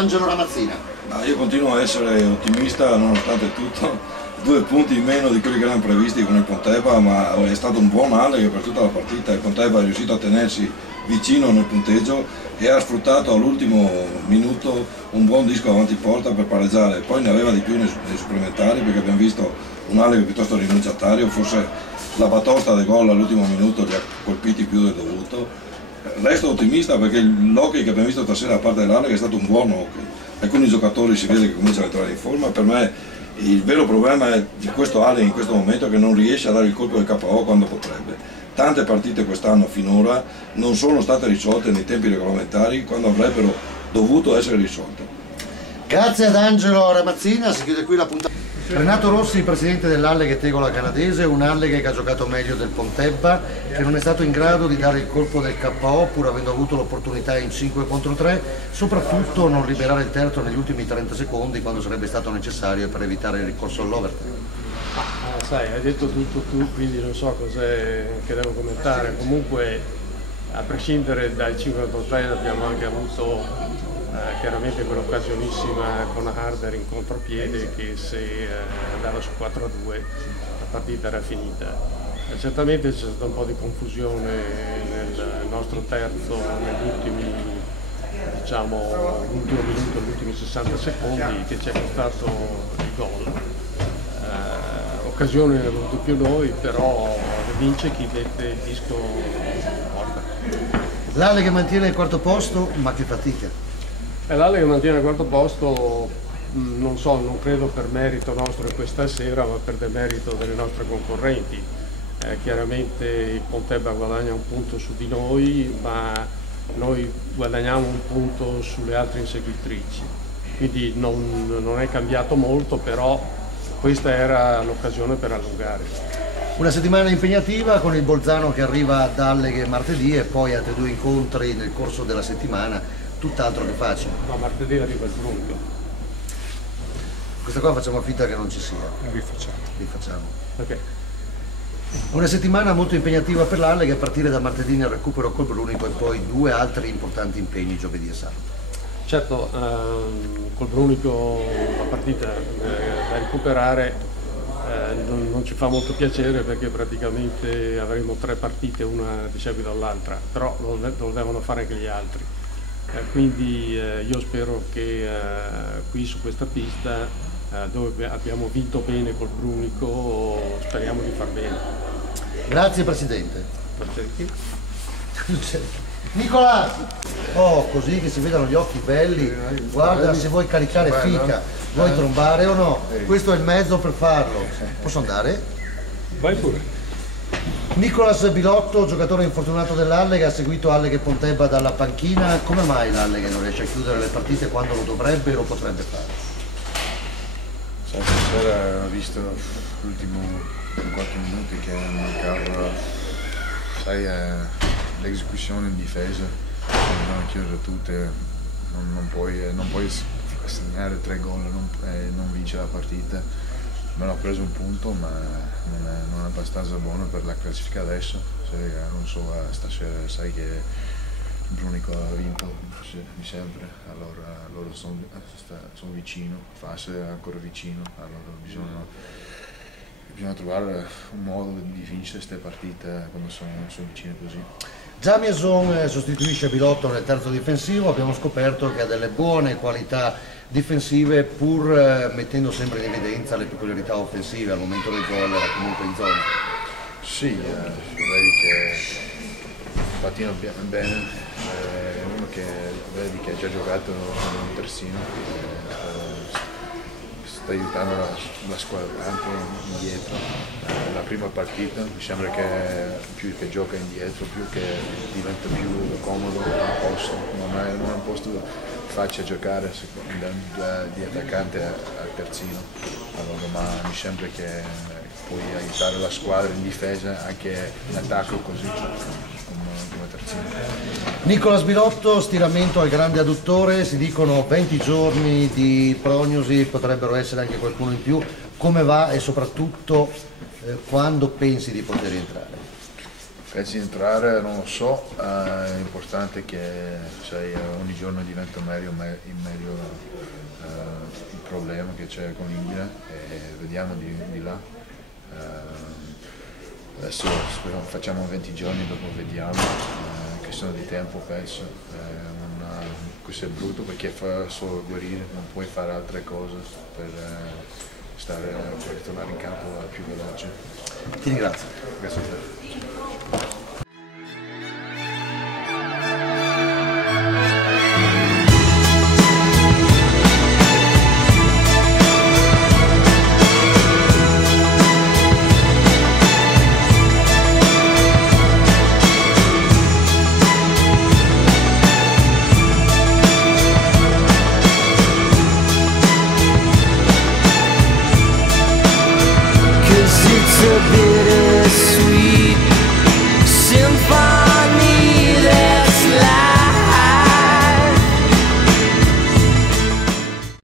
Angelo Ramazzina. Io continuo a essere ottimista nonostante tutto. 2 punti in meno di quelli che erano previsti con il Pontebba, ma è stato un buon Alleghe per tutta la partita. Il Pontebba è riuscito a tenersi vicino nel punteggio e ha sfruttato all'ultimo minuto un buon disco avanti porta per pareggiare. Poi ne aveva di più nei supplementari, perché abbiamo visto un Alleghe piuttosto rinunciatario, forse la batosta del gol all'ultimo minuto li ha colpiti più del dovuto. Resto ottimista perché l'hockey che abbiamo visto stasera da parte dell'Alleghe è stato un buon hockey. Alcuni giocatori si vede che cominciano a entrare in forma. Per me il vero problema di questo Alleghe in questo momento è che non riesce a dare il colpo del KO quando potrebbe. Tante partite quest'anno finora non sono state risolte nei tempi regolamentari quando avrebbero dovuto essere risolte. Grazie ad Angelo Ramazzina, si chiude qui la puntata. Renato Rossi, presidente dell'Alleghe Tegola Canadese, un Alleghe che ha giocato meglio del Pontebba, che non è stato in grado di dare il colpo del KO pur avendo avuto l'opportunità in 5 contro 3, soprattutto non liberare il terzo negli ultimi 30 secondi quando sarebbe stato necessario per evitare il ricorso all'overtime. Sai, hai detto tutto tu, quindi non so cos'è che devo commentare. Comunque, a prescindere dai 5 contro 3 abbiamo anche avuto chiaramente quell'occasionissima con Harder in contropiede che se andava su 4-2 la partita era finita. Certamente c'è stata un po' di confusione nel nostro terzo negli ultimi, diciamo, l'ultimo minuto, gli ultimi 60 secondi che ci è costato il gol. Occasione ne abbiamo avuto più noi, però vince chi mette il disco in porta. L'Alleghe mantiene il quarto posto, ma che fatica. L'Alleghe mantiene il quarto posto, non so, non credo per merito nostro questa sera, ma per demerito delle nostre concorrenti. Chiaramente il Pontebba guadagna un punto su di noi, ma noi guadagniamo un punto sulle altre inseguitrici. Quindi non è cambiato molto, però questa era l'occasione per allungare. Una settimana impegnativa con il Bolzano che arriva ad Alleghe martedì e poi altri 2 incontri nel corso della settimana. Tutt'altro che facile. No, martedì arriva il Brunico. Questa qua facciamo finta che non ci sia. Rifacciamo. Ok. Una settimana molto impegnativa per l'Alleghe a partire da martedì nel recupero col Brunico e poi 2 altri importanti impegni giovedì e sabato. Certo, col Brunico la partita da recuperare non ci fa molto piacere perché praticamente avremo 3 partite una di seguito all'altra, però lo devono fare anche gli altri. Quindi io spero che qui su questa pista dove abbiamo vinto bene col Brunico speriamo di far bene. Grazie Presidente. Nicola! Oh, così che si vedono gli occhi belli. Guarda, se vuoi caricare fica, vuoi trombare o no? Questo è il mezzo per farlo. Posso andare? Vai pure. Nicolas Bilotto, giocatore infortunato dell'Alleghe, ha seguito Alleghe Pontebba dalla panchina. Come mai l'Alleghe non riesce a chiudere le partite quando lo dovrebbe e lo potrebbe fare? Stasera ho visto l'ultimo 4 minuti che mancava, sai, l'esecuzione in difesa, non chiudere tutte, non puoi segnare 3 gol e non vincere la partita. Me l'ho preso un punto, ma non è abbastanza buono per la classifica adesso. Non so, stasera sai che il Brunico ha vinto, mi sembra, allora loro sono vicino, Fase è ancora vicino, allora bisogna trovare un modo di vincere queste partite quando sono vicine così. Jamieson sostituisce Bilotto nel terzo difensivo, abbiamo scoperto che ha delle buone qualità difensive pur mettendo sempre in evidenza le peculiarità offensive. Al momento del gol era comunque in zona. Sì, vedi che pattina bene, è uno che vedi che ha già giocato in terzino, sta aiutando la squadra tanto indietro. La prima partita mi sembra che più che gioca indietro, più che diventa più comodo al posto, non è un posto facile giocare di attaccante a terzino, allora, ma mi sembra che puoi aiutare la squadra in difesa anche in attacco così come terzino. Nicolas Bilotto, stiramento al grande adduttore, si dicono 20 giorni di prognosi, potrebbero essere anche qualcuno in più. Come va e soprattutto quando pensi di poter entrare? Pensi di entrare? Non lo so, l'importante è che ogni giorno diventa meglio il problema che c'è con l'India e vediamo di là. Adesso facciamo 20 giorni, dopo vediamo, questione di tempo penso. Questo è brutto perché fa solo guarire, non puoi fare altre cose per tornare in campo più veloce. Ti ringrazio. Grazie a te.